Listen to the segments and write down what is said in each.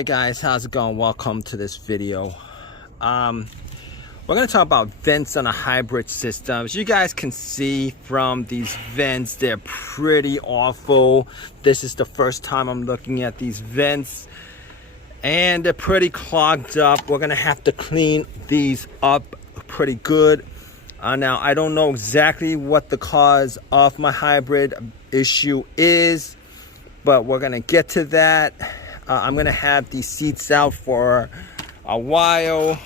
Hey guys, how's it going? Welcome to this video. We're going to talk about vents on a hybrid system. As you guys can see from these vents, they're pretty awful. This is the first time I'm looking at these vents and they're pretty clogged up. We're going to have to clean these up pretty good. Now, I don't know exactly what the cause of my hybrid issue is, but we're going to get to that. I'm going to have these seats out for a while.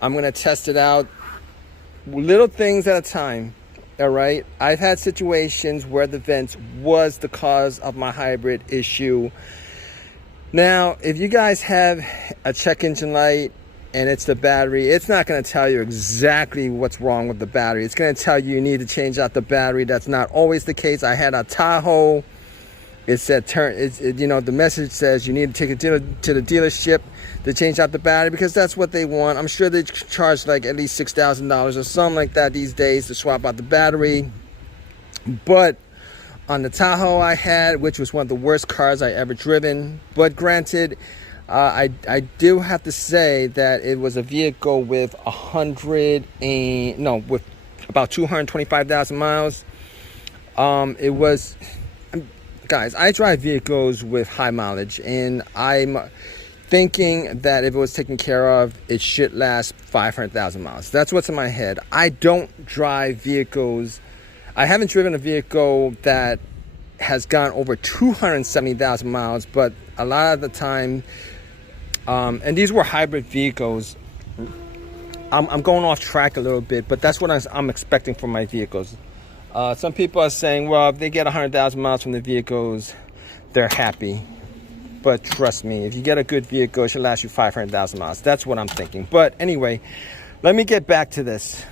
I'm going to test it out, little things at a time. All right. I've had situations where the vents was the cause of my hybrid issue. Now, if you guys have a check engine light and it's the battery, it's not going to tell you exactly what's wrong with the battery. It's going to tell you need to change out the battery. That's not always the case. I had a Tahoe. It said the message says you need to take it to the dealership to change out the battery because that's what they want. I'm sure they charge like at least $6,000 or something like that these days to swap out the battery. But on the Tahoe I had, which was one of the worst cars I ever driven, but granted, I do have to say that it was a vehicle with with about 225,000 miles. It was. Guys, I drive vehicles with high mileage, and I'm thinking that if it was taken care of, it should last 500,000 miles. That's what's in my head. I don't drive vehicles. I haven't driven a vehicle that has gone over 270,000 miles, but a lot of the time, and these were hybrid vehicles. I'm going off track a little bit, but that's what I'm expecting from my vehicles. Some people are saying, well, if they get 100,000 miles from the vehicles, they're happy. But trust me, if you get a good vehicle, it should last you 500,000 miles. That's what I'm thinking. But anyway, let me get back to this.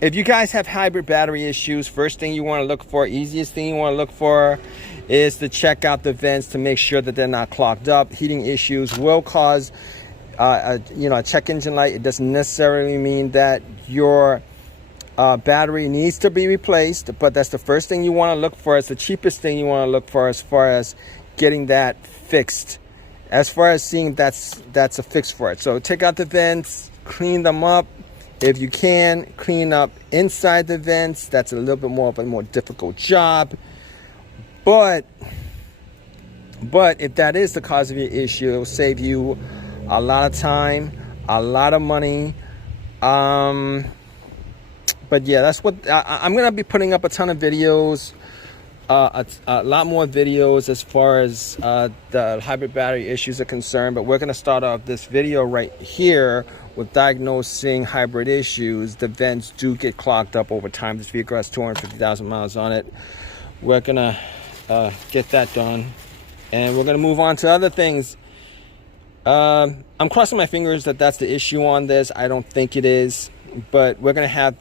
If you guys have hybrid battery issues, first thing you want to look for, easiest thing you want to look for is to check out the vents to make sure that they're not clogged up. Heating issues will cause a check engine light. It doesn't necessarily mean that your battery needs to be replaced, but that's the first thing you want to look for. It's the cheapest thing you want to look for as far as getting that fixed, as far as seeing that's a fix for it. So take out the vents, clean them up. If you can, clean up inside the vents. That's a little bit more of a more difficult job, but if that is the cause of your issue, it will save you a lot of time, a lot of money. But yeah, that's what I'm going to be putting up a ton of videos, a lot more videos as far as the hybrid battery issues are concerned. But we're going to start off this video right here with diagnosing hybrid issues. The vents do get clogged up over time. This vehicle has 250,000 miles on it. We're going to get that done. And we're going to move on to other things. I'm crossing my fingers that that's the issue on this. I don't think it is. But we're going to have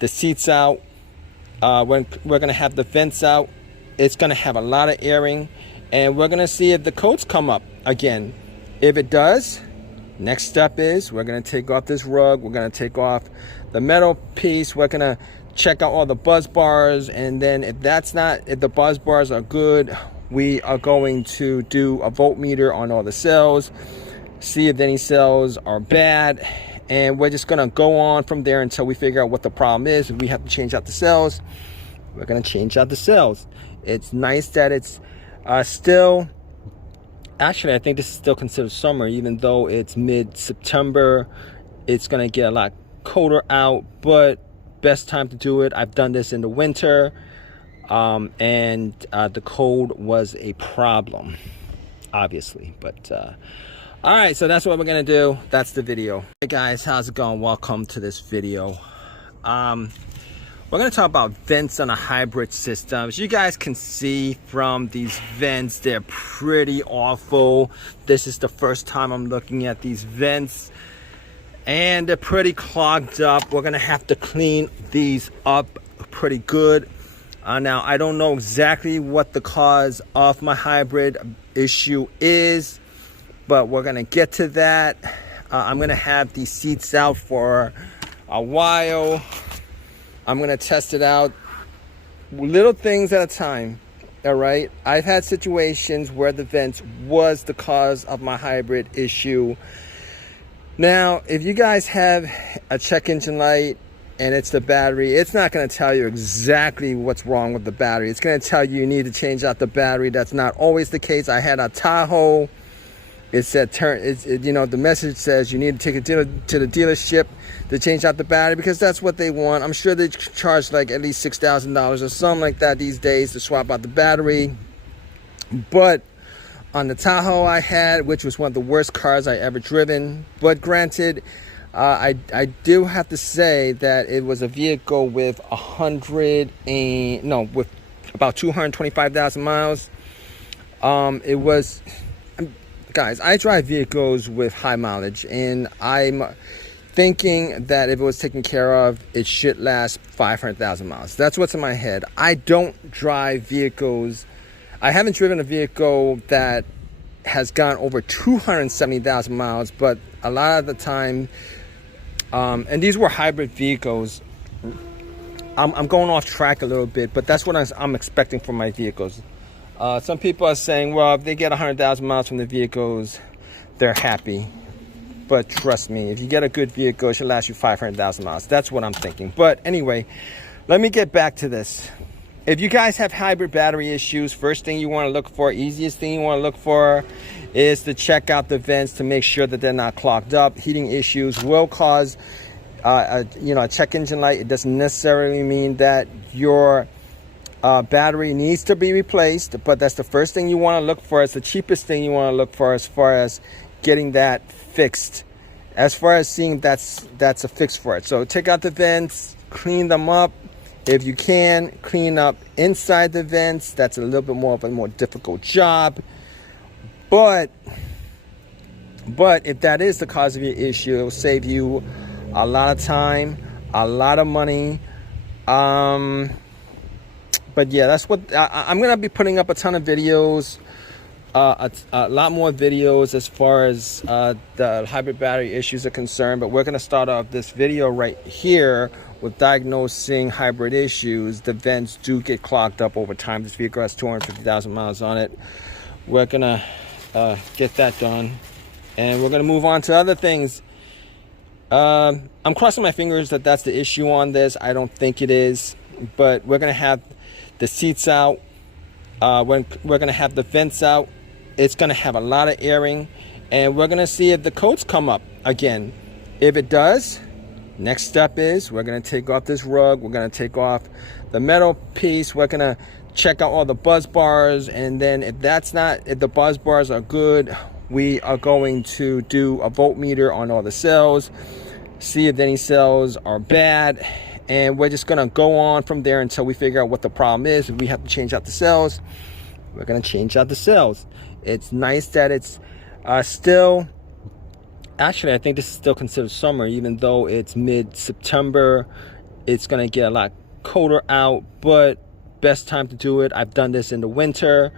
the seats out. We're going to have the vents out. It's going to have a lot of airing. And we're going to see if the coats come up again. If it does, next step is we're going to take off this rug. We're going to take off the metal piece. We're going to check out all the buzz bars. And then if the buzz bars are good, we are going to do a voltmeter on all the cells. See if any cells are bad. And we're just going to go on from there until we figure out what the problem is. If we have to change out the cells, we're going to change out the cells. It's nice that it's still... Actually, I think this is still considered summer, even though it's mid-September. It's going to get a lot colder out, but best time to do it. I've done this in the winter, and the cold was a problem, obviously. But... all right, so that's what we're gonna do. That's the video. Hey guys, how's it going? Welcome to this video. We're gonna talk about vents on a hybrid system. As you guys can see from these vents, they're pretty awful. This is the first time I'm looking at these vents and they're pretty clogged up. We're gonna have to clean these up pretty good. Now, I don't know exactly what the cause of my hybrid issue is, but we're going to get to that. I'm going to have these seats out for a while. I'm going to test it out, little things at a time. All right. I've had situations where the vents was the cause of my hybrid issue. Now, if you guys have a check engine light and it's the battery, it's not going to tell you exactly what's wrong with the battery. It's going to tell you need to change out the battery. That's not always the case. I had a Tahoe. It said the message says you need to take it to the dealership to change out the battery because that's what they want. I'm sure they charge like at least $6,000 or something like that these days to swap out the battery. But on the Tahoe I had, which was one of the worst cars I ever driven, but granted, I do have to say that it was a vehicle with with about 225,000 miles. It was. Guys, I drive vehicles with high mileage, and I'm thinking that if it was taken care of, it should last 500,000 miles. That's what's in my head. I don't drive vehicles. I haven't driven a vehicle that has gone over 270,000 miles, but a lot of the time, and these were hybrid vehicles. I'm going off track a little bit, but that's what I'm expecting from my vehicles. Some people are saying, well, if they get 100,000 miles from the vehicles, they're happy. But trust me, if you get a good vehicle, it should last you 500,000 miles. That's what I'm thinking. But anyway, let me get back to this. If you guys have hybrid battery issues, first thing you want to look for, easiest thing you want to look for is to check out the vents to make sure that they're not clogged up. Heating issues will cause a check engine light. It doesn't necessarily mean that your battery needs to be replaced, but that's the first thing you want to look for. It's the cheapest thing you want to look for as far as getting that fixed, as far as seeing that's a fix for it. So take out the vents, clean them up. If you can, clean up inside the vents. That's a little bit more of a more difficult job, but if that is the cause of your issue, it will save you a lot of time, a lot of money. But yeah, that's what I'm going to be putting up a ton of videos, a lot more videos as far as the hybrid battery issues are concerned. But we're going to start off this video right here with diagnosing hybrid issues. The vents do get clogged up over time. This vehicle has 250,000 miles on it. We're going to get that done. And we're going to move on to other things. I'm crossing my fingers that that's the issue on this. I don't think it is. But we're going to have the seats out. When we're going to have the vents out, it's going to have a lot of airing, and we're going to see if the coats come up again. If it does, next step is we're going to take off this rug. We're going to take off the metal piece. We're going to check out all the buzz bars, and then if the buzz bars are good, we are going to do a voltmeter on all the cells, see if any cells are bad. And we're just going to go on from there until we figure out what the problem is. If we have to change out the cells, we're going to change out the cells. It's nice that it's still... Actually, I think this is still considered summer, even though it's mid-September. It's going to get a lot colder out, but best time to do it. I've done this in the winter,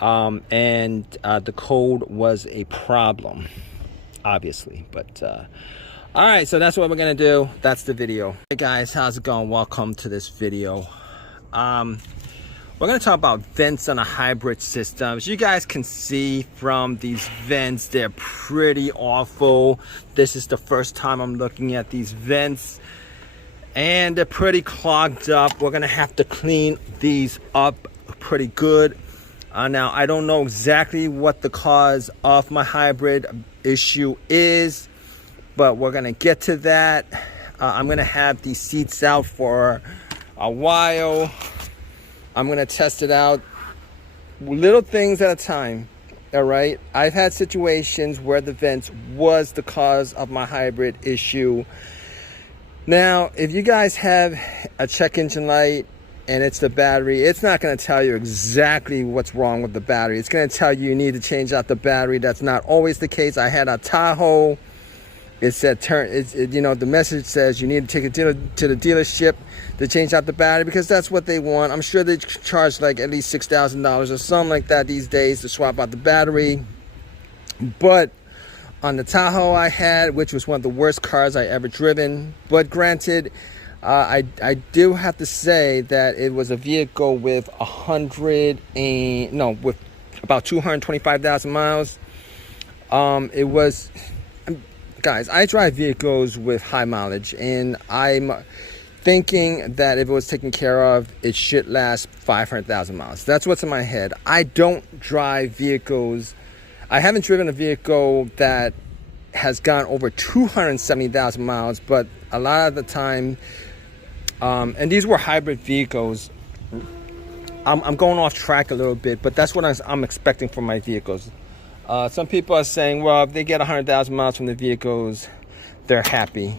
and the cold was a problem, obviously. But... all right, so that's what we're gonna do. That's the video. Hey guys, how's it going? Welcome to this video. We're gonna talk about vents on a hybrid system. As you guys can see from these vents, they're pretty awful. This is the first time I'm looking at these vents, and they're pretty clogged up. We're gonna have to clean these up pretty good. Now, I don't know exactly what the cause of my hybrid issue is, but we're gonna get to that. I'm gonna have these seats out for a while. I'm gonna test it out, little things at a time. All right, I've had situations where the vents was the cause of my hybrid issue. Now, if you guys have a check engine light and it's the battery, it's not going to tell you exactly what's wrong with the battery. It's going to tell you need to change out the battery. That's not always the case. I had a Tahoe. It said the message says you need to take it to the dealership to change out the battery because that's what they want. I'm sure they charge like at least $6,000 or something like that these days to swap out the battery. But on the Tahoe I had, which was one of the worst cars I ever driven, but granted, I do have to say that it was a vehicle with with about 225,000 miles. It was, guys, I drive vehicles with high mileage, and I'm thinking that if it was taken care of, it should last 500,000 miles. That's what's in my head. I don't drive vehicles. I haven't driven a vehicle that has gone over 270,000 miles, but a lot of the time, and these were hybrid vehicles. I'm going off track a little bit, but that's what I'm expecting from my vehicles. Some people are saying, well, if they get 100,000 miles from the vehicles, they're happy.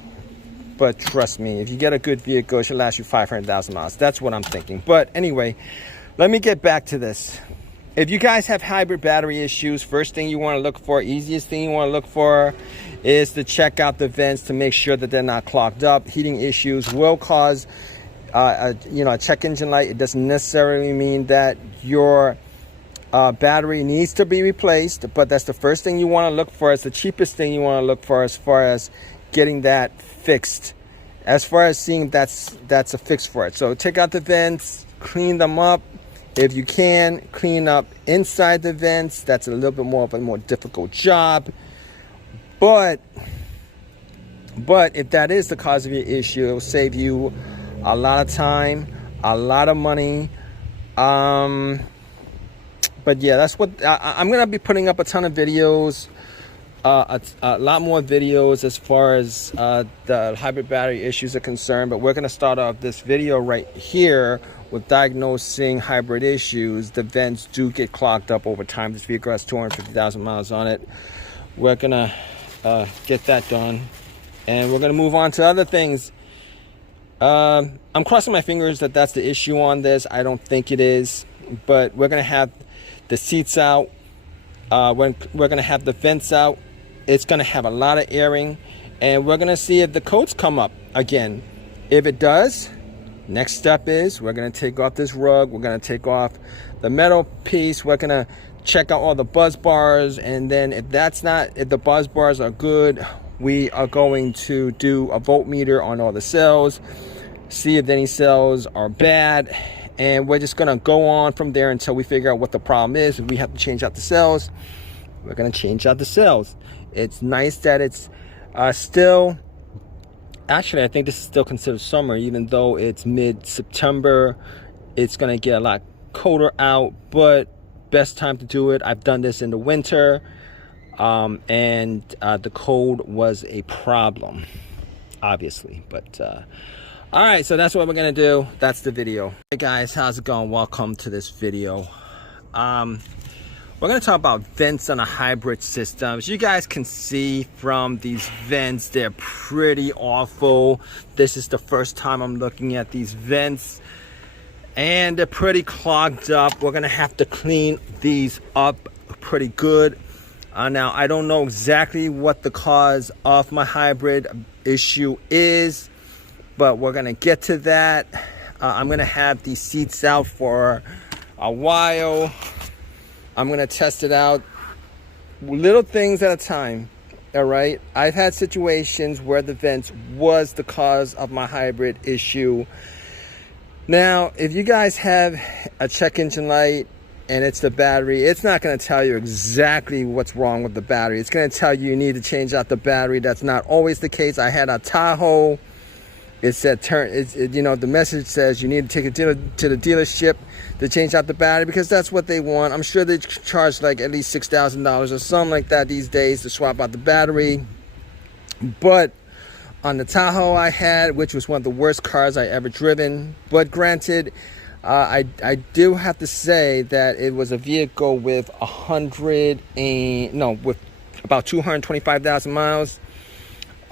But trust me, if you get a good vehicle, it should last you 500,000 miles. That's what I'm thinking. But anyway, let me get back to this. If you guys have hybrid battery issues, first thing you want to look for, easiest thing you want to look for, is to check out the vents to make sure that they're not clogged up. Heating issues will cause a check engine light. It doesn't necessarily mean that your battery needs to be replaced, but that's the first thing you want to look for. It's the cheapest thing you want to look for as far as getting that fixed, as far as seeing that's a fix for it. So take out the vents, clean them up. If you can, clean up inside the vents. That's a little bit more of a more difficult job. But if that is the cause of your issue, it will save you a lot of time, a lot of money. But yeah, that's what I'm going to be putting up a ton of videos, a lot more videos as far as the hybrid battery issues are concerned. But we're going to start off this video right here with diagnosing hybrid issues. The vents do get clogged up over time. This vehicle has 250,000 miles on it. We're going to get that done, and we're going to move on to other things. I'm crossing my fingers that that's the issue on this. I don't think it is, but we're going to have the seats out. We're going to have the vents out. It's going to have a lot of airing, and we're going to see if the coats come up again. If it does, next step is we're going to take off this rug. We're going to take off the metal piece. We're going to check out all the buzz bars, and then if the buzz bars are good, we are going to do a voltmeter on all the cells, see if any cells are bad, and we're just going to go on from there until we figure out what the problem is. If we have to change out the cells, we're going to change out the cells. It's nice that it's still, actually I think this is still considered summer, even though it's mid-September. It's going to get a lot colder out, but best time to do it. I've done this in the winter, and the cold was a problem, obviously. But all right, so that's what we're gonna do. That's the video. Hey guys, how's it going? Welcome to this video. We're gonna talk about vents on a hybrid system. As you guys can see from these vents, they're pretty awful. This is the first time I'm looking at these vents, and they're pretty clogged up. We're gonna have to clean these up pretty good. Now, I don't know exactly what the cause of my hybrid issue is, but we're gonna get to that. I'm gonna have these seats out for a while. I'm gonna test it out, little things at a time. All right, I've had situations where the vents was the cause of my hybrid issue. Now, if you guys have a check engine light and it's the battery, it's not going to tell you exactly what's wrong with the battery. It's going to tell you need to change out the battery. That's not always the case. I had a Tahoe. It said the message says you need to take it to the dealership to change out the battery, because that's what they want. I'm sure they charge like at least $6,000 or something like that these days to swap out the battery. But on the Tahoe I had, which was one of the worst cars I ever driven, but granted, I do have to say that it was a vehicle with with about 225,000 miles.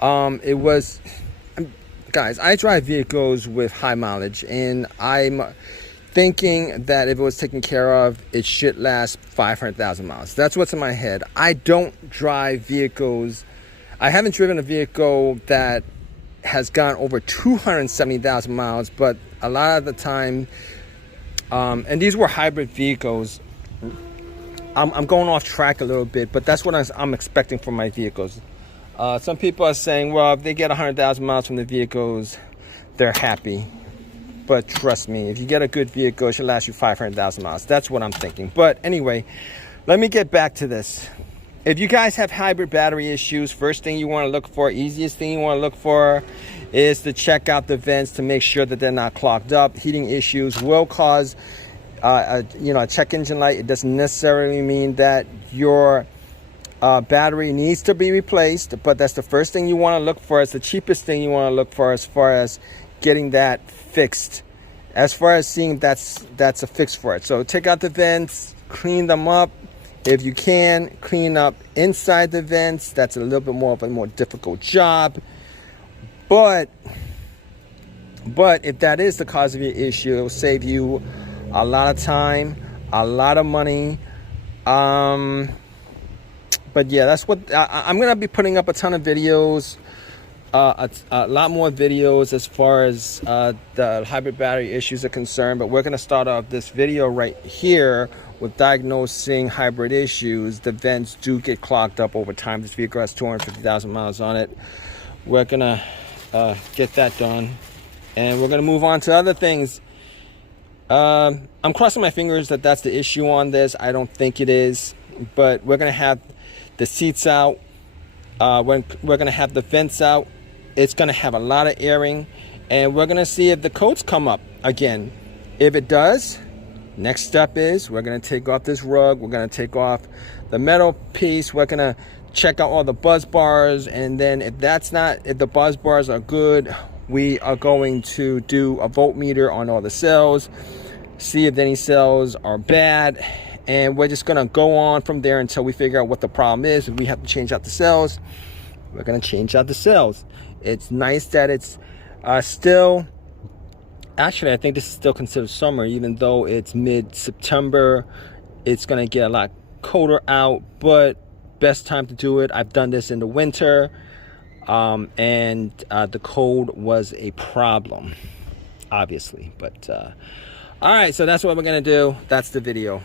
It was, guys, I drive vehicles with high mileage, and I'm thinking that if it was taken care of, it should last 500,000 miles. That's what's in my head. I don't drive vehicles. I haven't driven a vehicle that has gone over 270,000 miles, but a lot of the time, and these were hybrid vehicles. I'm going off track a little bit, but that's what I'm expecting from my vehicles. Some people are saying, well, if they get 100,000 miles from the vehicles, they're happy. But trust me, if you get a good vehicle, it should last you 500,000 miles. That's what I'm thinking. But anyway, let me get back to this. If you guys have hybrid battery issues, first thing you want to look for, easiest thing you want to look for is to check out the vents to make sure that they're not clogged up. Heating issues will cause a check engine light. It doesn't necessarily mean that your battery needs to be replaced, but that's the first thing you want to look for. It's the cheapest thing you want to look for as far as getting that fixed, as far as seeing that's a fix for it. So take out the vents, clean them up. If you can, clean up inside the vents. That's a little bit more of a more difficult job. But if that is the cause of your issue, it will save you a lot of time, a lot of money. But yeah, that's what I'm gonna be putting up a ton of videos, a lot more videos as far as the hybrid battery issues are concerned. But we're gonna start off this video right here with diagnosing hybrid issues. The vents do get clogged up over time. This vehicle has 250,000 miles on it. We're gonna get that done, and we're gonna move on to other things. I'm crossing my fingers that that's the issue on this. I don't think it is, but we're gonna have the seats out. We're gonna have the vents out. It's gonna have a lot of airing, and we're gonna see if the coats come up again. If it does, next step is we're gonna take off this rug. We're gonna take off the metal piece. We're gonna check out all the buzz bars, and then if the buzz bars are good, we are going to do a voltmeter on all the cells, see if any cells are bad, and we're just gonna go on from there until we figure out what the problem is. If we have to change out the cells, we're gonna change out the cells. It's nice that it's still, actually I think this is still considered summer, even though it's mid-September. It's gonna get a lot colder out, but best time to do it. I've done this in the winter, and the cold was a problem, obviously. But all right, so that's what we're gonna do. That's the video.